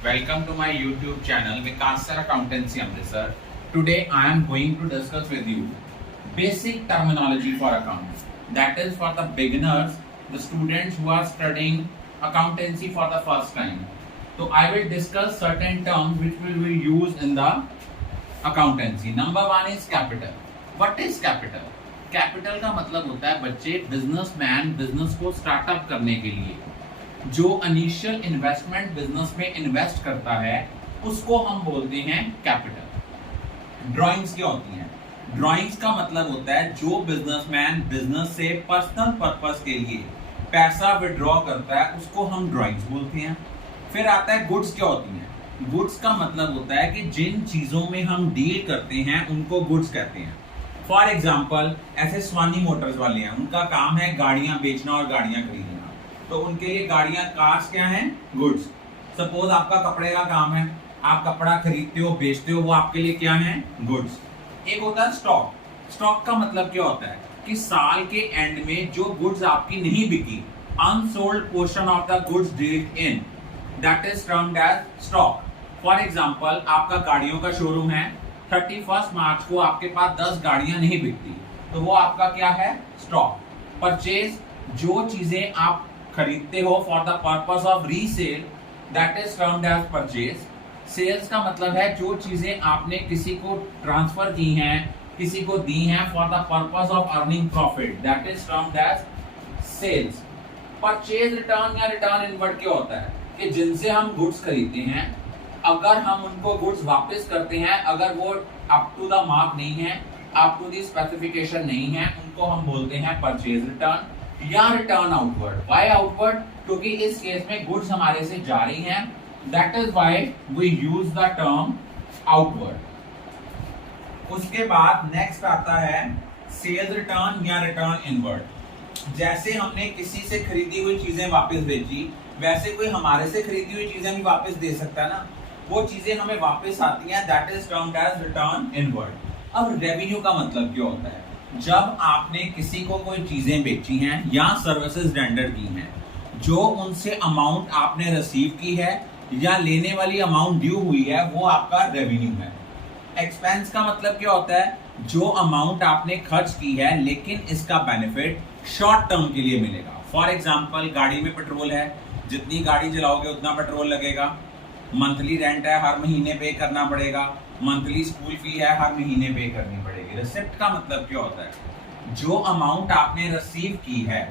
Welcome to my YouTube channel Vikas Sir Accountancy Amritsar. Today I am going to discuss with you basic terminology for accounts. That is for the beginners, the students who are studying accountancy for the first time. So I will discuss certain terms which will be used in the accountancy. Number one is capital. What is capital? Capital का मतलब होता है बच्चे businessman business को startup करने के लिए जो इनिशियल इन्वेस्टमेंट बिजनेस में इन्वेस्ट करता है उसको हम बोलते हैं कैपिटल। ड्राइंग्स क्या होती हैं? ड्राइंग्स का मतलब होता है जो बिजनेसमैन बिजनेस से पर्सनल पर्पस के लिए पैसा विड्रॉ करता है उसको हम ड्राइंग्स बोलते हैं। फिर आता है गुड्स। क्या होती हैं? गुड्स का मतलब होता है कि जिन चीजों में हम डील करते हैं उनको गुड्स कहते हैं। फॉर एग्जाम्पल ऐसे स्वानी मोटर्स वाले हैं, उनका काम है गाड़ियां बेचना और गाड़ियां खरीदना, तो उनके लिए गाड़ियां कार्स क्या हैं? गुड्स। सपोज आपका कपड़े का काम है, आप कपड़ा खरीदते हो बेचते हो, वो आपके लिए क्या है? गुड्स। एक होता है स्टॉक। स्टॉक का मतलब क्या होता है कि साल के एंड में जो गुड्स आपकी नहीं बिकी, unsold portion of the goods dealt in, that is termed as stock. For example आपका गाड़ियों का शोरूम है, 31 मार्च को आपके पास 10 गाड़ियां नहीं बिकती, तो वो आपका क्या है? स्टॉक। परचेज, जो चीजें आप खरीदते हो for the purpose of resale, that is termed as purchase. Sales का मतलब है जो चीजें आपने किसी को ट्रांसफर की हैं, किसी को दी हैं for the purpose of earning profit, that is termed as sales. Purchase return या रिटर्न इनवर्ड क्या होता है कि जिनसे हम गुड्स खरीदते हैं, अगर हम उनको गुड्स वापस करते हैं, अगर वो अप टू द मार्क नहीं है, अप टू द स्पेसिफिकेशन नहीं है, उनको हम बोलते हैं परचेज रिटर्न या रिटर्न आउटवर्ड। Why outward? क्योंकि इस केस में गुड्स हमारे से जा रही हैं, that is why we use the term outward. उसके बाद नेक्स्ट आता है सेल्स रिटर्न या रिटर्न इनवर्ड। जैसे हमने किसी से खरीदी हुई चीजें वापस बेची, वैसे कोई हमारे से खरीदी हुई चीजें भी वापस दे सकता है ना, वो चीजें हमें वापस आती हैं, that is termed as return inward. अब रेवेन्यू का मतलब क्या होता है? जब आपने किसी को कोई चीजें बेची हैं या सर्विसेज रेंडर की हैं, जो उनसे अमाउंट आपने रिसीव की है या लेने वाली अमाउंट ड्यू हुई है, वो आपका रेवेन्यू है। एक्सपेंस का मतलब क्या होता है? जो अमाउंट आपने खर्च की है लेकिन इसका बेनिफिट शॉर्ट टर्म के लिए मिलेगा। फॉर एग्जाम्पल गाड़ी में पेट्रोल है, जितनी गाड़ी चलाओगे उतना पेट्रोल लगेगा। मंथली रेंट है, हर महीने पे करना पड़ेगा। मंथली स्कूल फी है, हर महीने पे करनी पड़ेगी। रिसिप्ट का मतलब क्या होता है? जो अमाउंट आपने रिसीव की है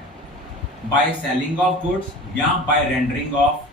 बाय सेलिंग ऑफ गुड्स या बाय रेंडरिंग ऑफ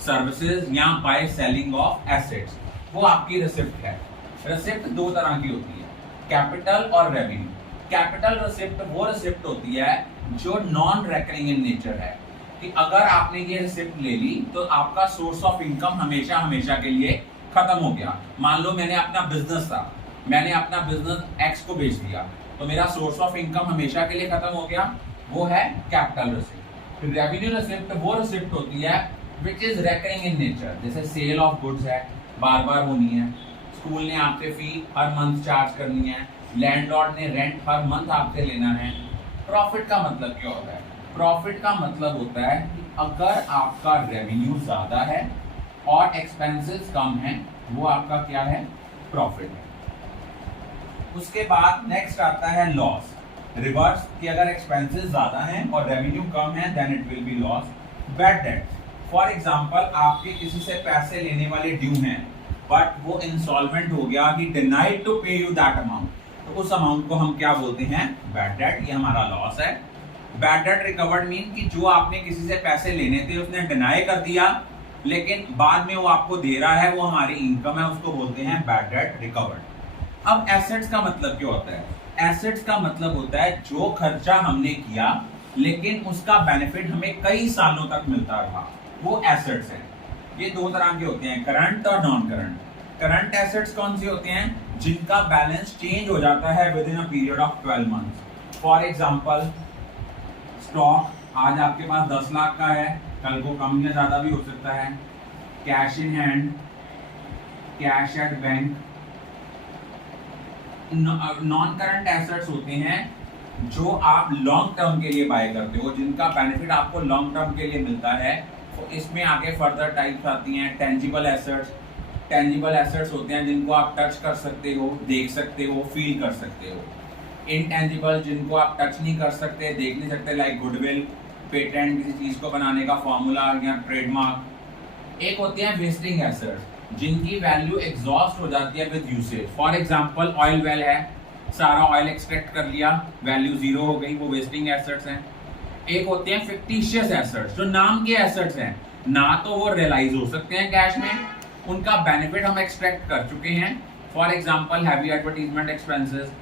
सर्विसेज या बाय सेलिंग ऑफ एसेट्स, वो आपकी रिसिप्ट है। रिसिप्ट दो तरह की होती है, कैपिटल और रेवेन्यू। कैपिटल रिसिप्ट वो रिसिप्ट होती है जो नॉन रेकरिंग इन नेचर है, कि अगर आपने ये रिसिप्ट ले ली तो आपका सोर्स ऑफ इनकम हमेशा हमेशा के लिए खत्म हो गया। मान लो मैंने अपना बिजनेस था, मैंने अपना बिजनेस एक्स को बेच दिया, तो मेरा सोर्स ऑफ इनकम हमेशा के लिए खत्म हो गया, वो है कैपिटल रिसिप्ट। फिर रेवेन्यू रिसिप्ट वो रिसिप्ट होती है which is recurring in nature, जैसे सेल ऑफ गुड्स है, बार बार होनी है। स्कूल ने आपसे फी हर मंथ चार्ज करनी है, लैंडलॉर्ड ने रेंट हर मंथ आपसे लेना है। प्रॉफिट का मतलब क्या होता है? प्रॉफिट का मतलब होता है कि अगर आपका रेवेन्यू ज्यादा है और एक्सपेंसेस कम है, वो आपका क्या है? प्रॉफिट है। उसके बाद नेक्स्ट आता है लॉस। रिवर्स, कि अगर एक्सपेंसेस ज्यादा हैं और रेवेन्यू कम है, then it will be loss. Bad debt, for example आपके किसी से पैसे लेने वाले ड्यू हैं बट वो इंसॉल्वेंट हो गया, ही डिनाइड टू पे यू दैट अमाउंट, तो उस अमाउंट को हम क्या बोलते हैं? Bad debt. ये हमारा लॉस है। बैड डेट रिकवर्ड मीन कि जो आपने किसी से पैसे लेने थे उसने डिनाई कर दिया लेकिन बाद में वो आपको दे रहा है, वो हमारी इनकम है, उसको बोलते हैं बैड डेट रिकवर्ड। अब एसेट्स का मतलब क्या होता है? एसेट्स का मतलब होता है जो खर्चा हमने किया लेकिन उसका बेनिफिट हमें कई सालों तक मिलता रहा, वो एसेट्स है। ये दो तरह के होते हैं, करंट और नॉन करंट। करंट एसेट्स कौन सी होते हैं? जिनका बैलेंस चेंज हो जाता है with in a period of 12 months. For example stock आज आपके पास 10 लाख का है, कल को कम या ज्यादा भी हो सकता है। Cash in hand, cash at bank. Non current assets होते हैं जो आप लॉन्ग टर्म के लिए बाय करते हो, जिनका बेनिफिट आपको लॉन्ग टर्म के लिए मिलता है। तो इसमें आगे फर्दर टाइप्स आती हैं टेंजिबल एसेट्स। टेंजिबल एसेट्स होते हैं जिनको आप टच कर सकते हो, देख सकते हो, फील कर सकते हो। इनटेंजिबल जिनको आप टच नहीं कर सकते, देख नहीं सकते, लाइक गुडविल, पेटेंट, किसी चीज को बनाने का फॉर्मूला या ट्रेडमार्क। एक होते हैं वेस्टिंग एसेट्स जिनकी वैल्यू एग्जॉस्ट हो जाती है with usage. For example oil well है, सारा ऑयल एक्सट्रैक्ट कर लिया, वैल्यू जीरो हो गई, वो वेस्टिंग एसेट्स हैं। एक होते हैं फिक्टिशियस एसेट्स जो नाम के एसेट्स हैं, ना तो वो रियलाइज हो सकते हैं कैश में, उनका बेनिफिट हम एक्सट्रैक्ट कर चुके हैं। For example heavy advertisement expenses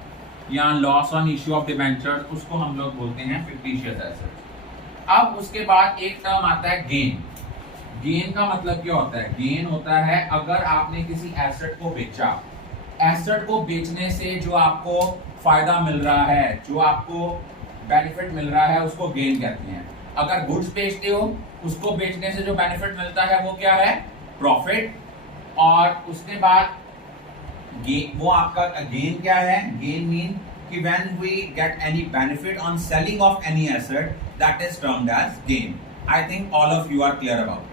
या loss on issue of debentures, उसको हम लोग बोलते हैं फिक्टिशियस एसेट्स। अब उसके बाद एक टर्म आता है गेन। गेन का मतलब क्या होता है? गेन होता है अगर आपने किसी एसेट को बेचा, एसेट को बेचने से जो आपको फायदा मिल रहा है, जो आपको बेनिफिट मिल रहा है, उसको गेन कहते हैं। अगर गुड्स बेचते हो, उसको बेचने से जो बेनिफिट मिलता है वो क्या है? प्रॉफिट। और उसके बाद वो आपका गेन क्या है? गेन मीन कि when we get any benefit on selling of any asset, that is termed as gain. I think all of you are clear about